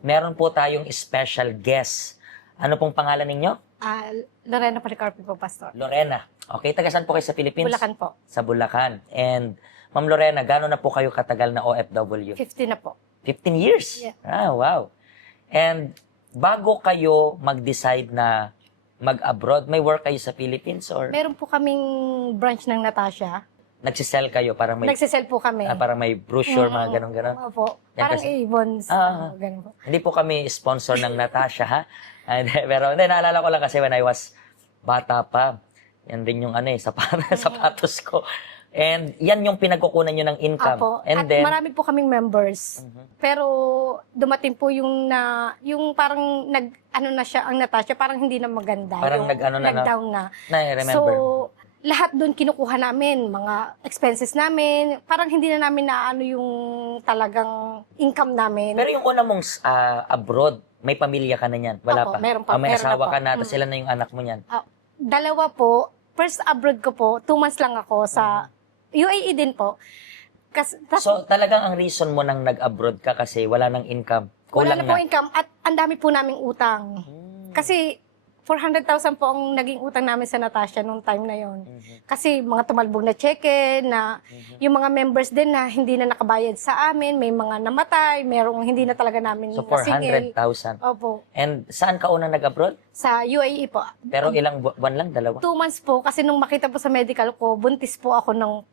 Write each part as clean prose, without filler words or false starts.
meron po tayong special guest. Ano pong pangalan ninyo? Lorena Policarpio po, Pastor. Lorena. Okay, taga saan po kayo sa Philippines? Bulacan po. Sa Bulacan. And Ma'am Lorena, gano'n na po kayo katagal na OFW? 50 na po. 15 years? Yeah. Ah, wow. And bago kayo mag-decide na mag-abroad, may work kayo sa Philippines or Meron po kaming branch ng Natasha. nagsisell kayo para may Nagsisell po kami. para may brochure, mga ganun-ganun? Opo. Yan Parang kasi- Avons. Ganun po. Hindi po kami sponsor ng Natasha, ha? Pero hindi, naalala ko lang kasi when I was bata pa, yan din yung sapatos ko. And yan yung pinagkukunan nyo ng income. Apo. And At then, marami po kaming members. Pero dumating po yung parang na siya, ang Natasha, parang hindi na maganda. Parang Yung nag-down na. I remember. So, lahat doon kinukuha namin, mga expenses namin, parang hindi na namin naano yung talagang income namin. Pero yung una mong abroad, may pamilya ka na niyan? Wala Opo, pa? meron pa, May meron na asawa po. ka na, tapos sila na yung anak mo niyan? Dalawa po, first abroad ko po, 2 months lang ako sa UAE din po. So, talagang ang reason mo nang nag-abroad ka kasi wala nang income? wala Kulang na po income at ang dami po naming utang. Kasi 400,000 po ang naging utang namin sa Natasha nung time na yon. Kasi mga tumalbog na cheque, na yung mga members din na hindi na nakabayad sa amin, may mga namatay, merong hindi na talaga namin So, nasingil. 400,000. Opo. And saan ka unang nag-abroad? Sa UAE po. Pero ilang buwan lang? Dalawa? 2 months po kasi nung makita po sa medical ko, buntis po ako nung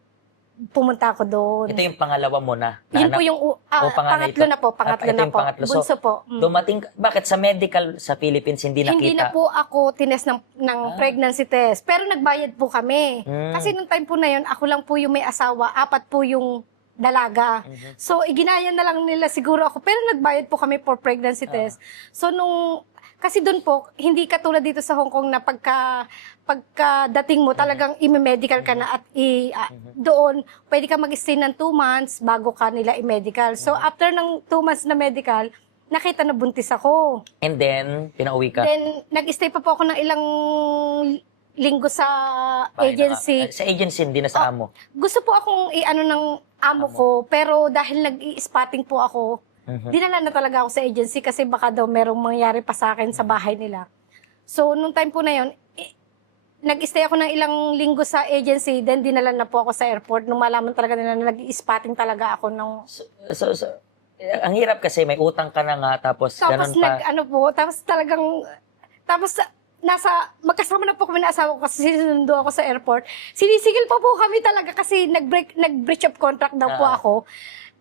pumunta ako doon. Ito yung pangalawa mo na? Yun po yung panganay pangatlo ito? na po, pangatlo Ito na yung po. pangatlo. So, Bunso po. Dumating, bakit sa medical sa Philippines hindi nakita? Hindi na po ako tines ng pregnancy test. Pero nagbayad po kami. Kasi nung time po na yun, ako lang po yung may asawa, 4 po yung dalaga. So, iginaya na lang nila siguro ako. Pero nagbayad po kami for pregnancy test. So, kasi doon po, hindi katulad dito sa Hong Kong na pagkadating mo, talagang i-medical ka na at doon, pwede ka mag-stay ng 2 months bago ka nila i-medical. So, after ng 2 months na medical, nakita na buntis ako. And then, pinauwi ka? Then, nag-stay pa po ako ng ilang linggo sa Bahay na agency. sa agency, hindi na sa amo. Gusto po akong i-ano ng amo ko, pero dahil nag-i-spotting po ako, dinala na talaga ako sa agency kasi baka daw merong mangyari pa sa akin sa bahay nila. So, nung time po na yun, nag-stay ako ng ilang linggo sa agency, then dinala na po ako sa airport nung malaman talaga nila na nag-i-spotting talaga ako ng... So, ang hirap kasi may utang ka na nga, tapos ganun pa. Tapos magkasama na po kami na asawa ko kasi sinundo ako sa airport. Sinisigil pa po kami talaga kasi nag-breach of contract daw po ako.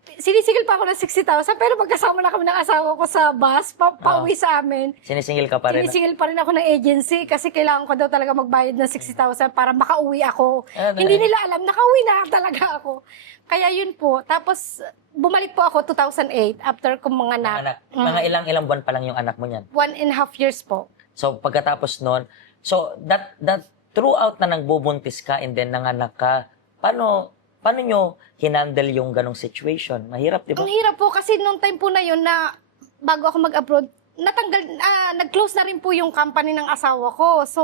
Sinisigil pa ako ng 60,000 pero magkasama na kami ng asawa ko sa bus, pauwi sa amin. Sinisingil ka pa rin? Sinisingil pa rin ako ng agency kasi kailangan ko daw talaga magbayad ng 60,000 para makauwi ako. Hindi nila alam, nakauwi na talaga ako. Kaya yun po. Tapos, bumalik po ako 2008 after kong mga anak. Mga ilang buwan pa lang yung anak mo niyan? 1.5 years po. So, pagkatapos nun, so, that throughout na nagbubuntis ka and then nanganak ka, paano nyo hinandle yung ganong situation? Mahirap, di ba? Ang hirap po kasi nung time po na yun na bago ako mag-abroad, nag-close na rin po yung company ng asawa ko. So,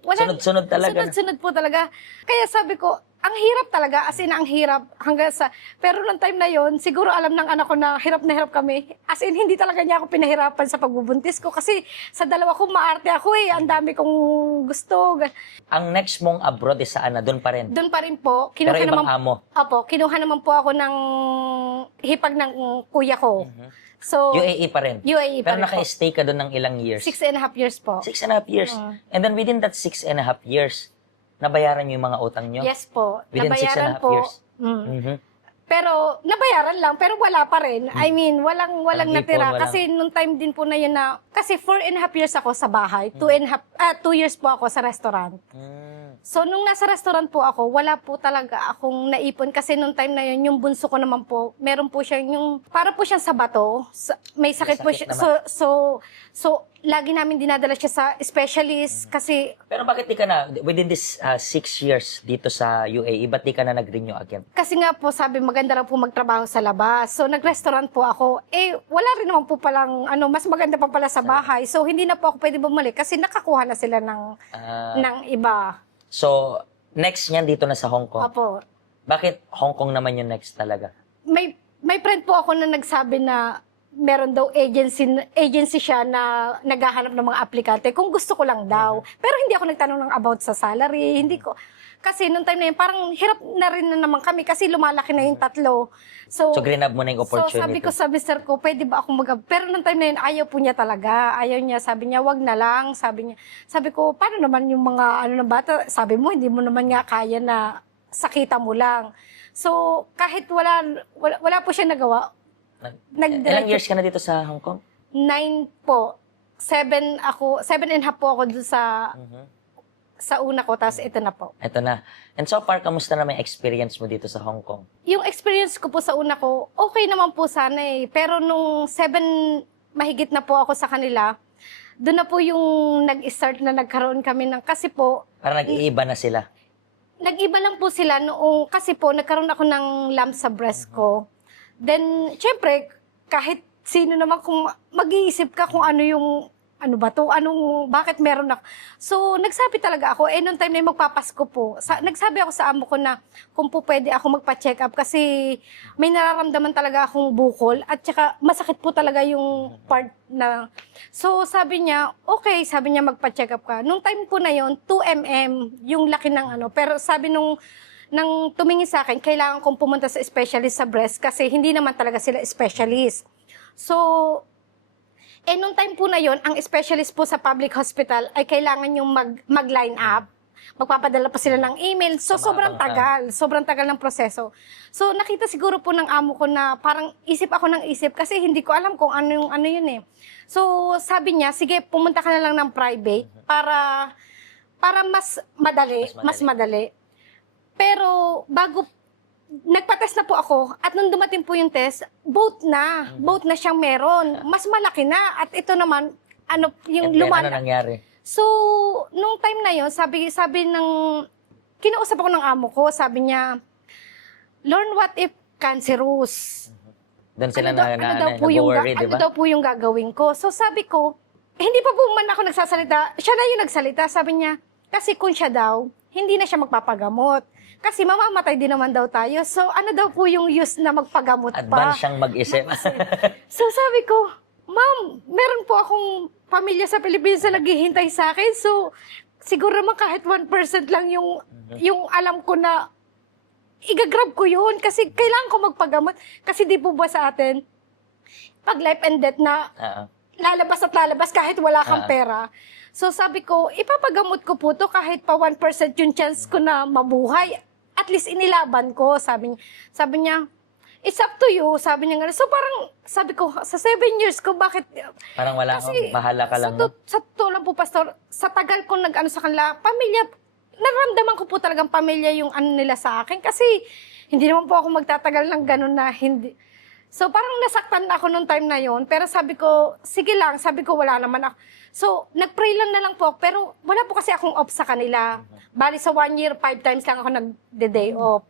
Sunod-sunod talaga. Sunod-sunod po talaga. Kaya sabi ko, ang hirap talaga, as in ang hirap hanggang sa, pero nung time na yon siguro alam ng anak ko na hirap kami. As in, hindi talaga niya ako pinahirapan sa pagbubuntis ko kasi sa dalawa ko maarte ako ang dami kong gusto. Ang next mong abroad is saan na? Doon pa rin? Doon pa rin po. Pero ibang amo? Opo, kinuha naman po ako ng hipag ng kuya ko. So, UAE pa rin? UAE pa Pero rin po. naka-stay ka doon ng ilang years? 6.5 years po. 6.5 years. And then within that 6.5 years, nabayaran nyo yung mga utang nyo? Yes po. Within Nabayaran 6.5 po. years? Pero nabayaran lang, pero wala pa rin. I mean, walang Walang natira. ipon, Kasi nung time din po na yun na, kasi 4.5 years ako sa bahay, 2 years po ako sa restaurant. So, nung nasa restaurant po ako, wala po talaga akong naipon kasi nung time na yun, yung bunso ko naman po, meron po siya yung, para po siyang sa bato, may sakit po siya. So, lagi namin dinadala siya sa specialist kasi, Pero bakit di ka na, within this 6 years dito sa UAE, ba't di ka na nag-renew again? kasi nga po sabi maganda raw po magtrabaho sa labas. So, nag-restaurant po ako. Wala rin naman po palang, mas maganda pa pala sa bahay. So, hindi na po ako pwede bumalik kasi nakakuha na sila ng iba. So, next niyan dito na sa Hong Kong. Opo. Bakit Hong Kong naman yung next talaga? May friend po ako na nagsabi na meron daw agency siya na naghahanap ng mga aplikante kung gusto ko lang daw. Pero hindi ako nagtanong ng about sa salary, hindi ko. Kasi nung time na yun, parang hirap na rin na naman kami kasi lumalaki na yung tatlo. So, grab mo na yung opportunity. So, sabi ko sa mister ko, pwede ba akong pero nung time na yun, ayaw po niya talaga. Ayaw niya, sabi niya, wag na lang. Sabi niya, sabi ko, paano naman yung mga ng bata? Sabi mo, hindi mo naman nga kaya na sakita mo lang. So, kahit wala po siya nagawa. Ilang years ka na dito sa Hong Kong? 9 po. 7 and a half po ako doon sa una ko, tapos ito na po. Ito na. And so far, kamusta na may experience mo dito sa Hong Kong? Yung experience ko po sa una ko, okay naman po sana eh. Pero nung 7 mahigit na po ako sa kanila, doon na po yung nag-start na nagkaroon kami ng, kasi po, Parang nag-iiba na sila. nag-iba lang po sila noong, kasi po, nagkaroon ako ng lump sa breast ko. Then, syempre, kahit sino naman kung mag-iisip ka kung ano yung, ano ba to, bakit meron ako. So, nagsabi talaga ako, nung time na yung magpapasko po, nagsabi ako sa amo ko na kung po pwede ako magpa-check up kasi may nararamdaman talaga akong bukol at saka masakit po talaga yung part na. So, sabi niya, okay, sabi niya magpa-check up ka. Nung time po na yon 2 mm yung laki ng ano, pero sabi nang tumingin sa akin, kailangan kong pumunta sa specialist sa breast kasi hindi naman talaga sila specialist. So, nung time po na yon, ang specialist po sa public hospital ay kailangan yung mag-line up. Magpapadala pa sila ng email. So, sobrang tagal ng proseso. So, nakita siguro po ng amo ko na parang isip ako ng isip kasi hindi ko alam kung ano yun eh. So, sabi niya, sige, pumunta ka na lang ng private para mas madali. Pero, nagpa-test na po ako at nung dumating po yung test, both na siyang meron. Mas malaki na at ito naman, yung Ano nangyari? So, nung time na yon, sabi kinausap ako ng amo ko, sabi niya, Lorne, what if cancerous? Doon sila nag-worry, di ba? Ano daw po yung gagawin ko? So, sabi ko, hindi pa po man ako nagsasalita. Siya na yung nagsalita. Sabi niya, kasi kung siya daw, hindi na siya magpapagamot. Kasi mamamatay din naman daw tayo. So, ano daw po yung use na magpagamot pa? Advance siyang mag-isip. So, sabi ko, Ma'am, meron po akong pamilya sa Pilipinas na naghihintay sa akin. So, siguro naman kahit 1% lang yung alam ko na igagrab ko yun. Kasi kailangan ko magpagamot. Kasi di po ba sa atin, pag life and death na lalabas at lalabas kahit wala kang pera. So, sabi ko, ipapagamot ko po to kahit pa 1% yung chance ko na mabuhay. At least inilaban ko, sabi niya, it's up to you, sabi niya nga. So parang, sabi ko, sa 7 years ko, bakit? Parang wala akong, bahala ka lang. Sa totoo lang po, Pastor, sa tagal kong sa kanila, pamilya, naramdaman ko po talagang pamilya yung nila sa akin. Kasi, hindi naman po ako magtatagal ng ganun na hindi. So parang nasaktan ako nung time na yon. Pero sabi ko, sige lang, sabi ko, wala naman ako. So, nag-pray lang na lang po, pero wala po kasi akong off sa kanila. Bali sa 1 year, 5 times lang ako nag-day off.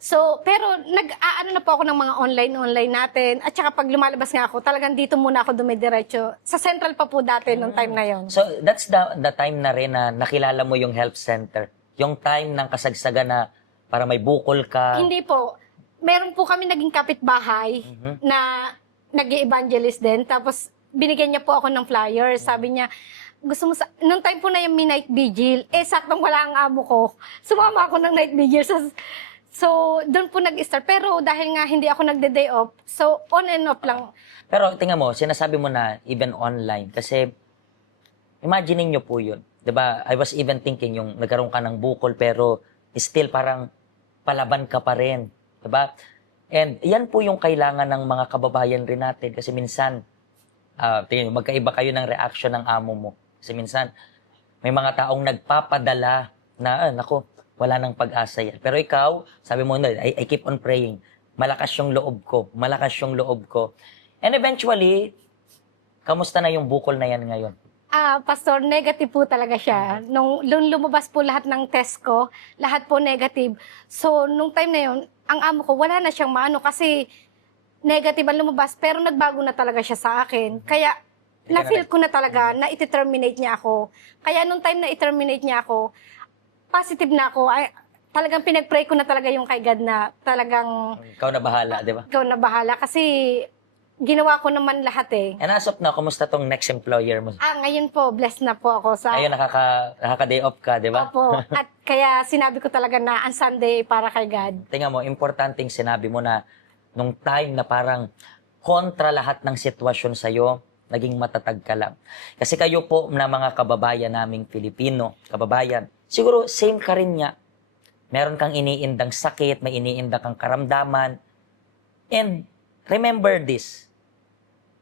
So, pero nag-aano na po ako ng mga online natin. At saka pag lumalabas nga ako, talagang dito muna ako dumidiretso. Sa central pa po dati nung time na yon. So, that's the time na rin na nakilala mo yung health center. Yung time ng kasagsagan na para may bukol ka. Hindi po. Meron po kami naging kapitbahay na nag-evangelist din. Tapos, binigyan niya po ako ng flyer. Sabi niya, gusto mo nung time po na yung night vigil, saktong wala ang amo ko. Sumama ako ng night vigil. So, doon po nag-start. Pero dahil nga hindi ako nagde-day off, so on and off lang. Pero tingnan mo, sinasabi mo na even online. Kasi, imagine niyo po yun. Diba? I was even thinking yung nagkaroon ka ng bukol pero still parang palaban ka pa rin. Diba? And yan po yung kailangan ng mga kababayan rin natin. Kasi minsan, tingnan, magkaiba kayo ng reaction ng amo mo. Kasi minsan, may mga taong nagpapadala na, nako, wala nang pag-asa yan. Pero ikaw, sabi mo, I keep on praying. Malakas yung loob ko. Malakas yung loob ko. And eventually, kamusta na yung bukol na yan ngayon? Pastor, negative po talaga siya. Nung lumabas po lahat ng test ko, lahat po negative. So, nung time na yun, ang amo ko, wala na siyang maano kasi negative ang lumabas, pero nagbago na talaga siya sa akin. Kaya, na-feel ko na talaga na iti-terminate niya ako. Kaya nung time na i-terminate niya ako, positive na ako. Talagang pinag-pray ko na talaga yung kay God na talagang... Ikaw na bahala, di ba? Ikaw na bahala. Kasi ginawa ko naman lahat eh. And as of now, kumusta tong next employer mo? Ngayon po, blessed na po ako sa... Ayun, nakaka-day off ka, di ba? Opo. At kaya sinabi ko talaga na ang Sunday para kay God. Tingnan mo, importanteng sinabi mo na nung time na parang kontra lahat ng sitwasyon sa'yo, naging matatag ka lang. Kasi kayo po na mga kababayan naming Filipino, kababayan, siguro same ka rin niya. Meron kang iniindang sakit, may iniindang kang karamdaman. And remember this,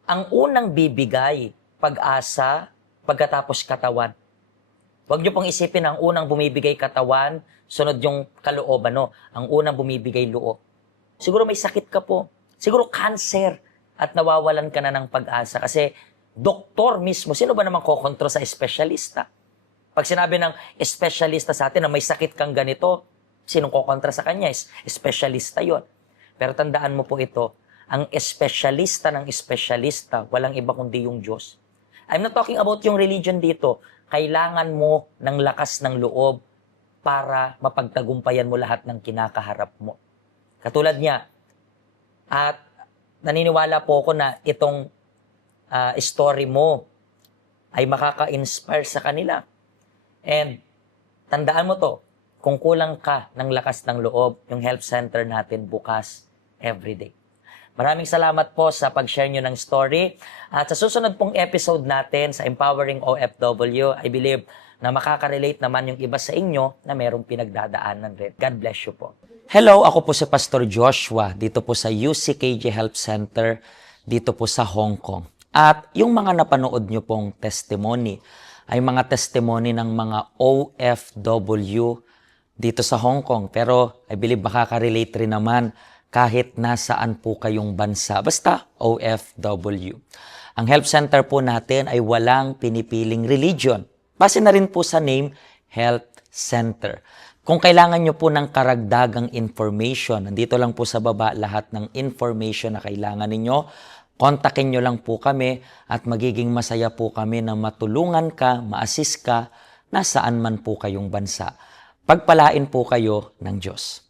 ang unang bibigay, pag-asa, pagkatapos katawan. Huwag niyo pong isipin ang unang bumibigay katawan, sunod yung kalooban, no? Ang unang bumibigay loob. Siguro may sakit ka po. Siguro cancer at nawawalan ka na ng pag-asa. Kasi doktor mismo, sino ba naman kokontra sa espesyalista? Pag sinabi ng espesyalista sa atin na may sakit kang ganito, sinong kokontra sa kanya? Espesyalista yon. Pero tandaan mo po ito, ang espesyalista ng espesyalista, walang iba kundi yung Diyos. I'm not talking about yung religion dito. Kailangan mo ng lakas ng loob para mapagtagumpayan mo lahat ng kinakaharap mo. Katulad niya, at naniniwala po ako na itong story mo ay makaka-inspire sa kanila. And tandaan mo to, kung kulang ka ng lakas ng loob, yung help center natin bukas everyday. Maraming salamat po sa pag-share nyo ng story. At sa susunod pong episode natin sa Empowering OFW, I believe na makaka-relate naman yung iba sa inyo na merong pinagdadaanan rin. God bless you po. Hello, ako po si Pastor Joshua dito po sa UCKJ Help Center dito po sa Hong Kong. At yung mga napanood nyo pong testimony ay mga testimony ng mga OFW dito sa Hong Kong. Pero I believe makaka-relate rin naman kahit nasaan po kayong bansa. Basta OFW. Ang help center po natin ay walang pinipiling religion. Base na rin po sa name, Health Center. Kung kailangan nyo po ng karagdagang information, nandito lang po sa baba lahat ng information na kailangan ninyo. Kontakin nyo lang po kami at magiging masaya po kami na matulungan ka, ma-assist ka, nasaan man po kayong bansa. Pagpalain po kayo ng Diyos.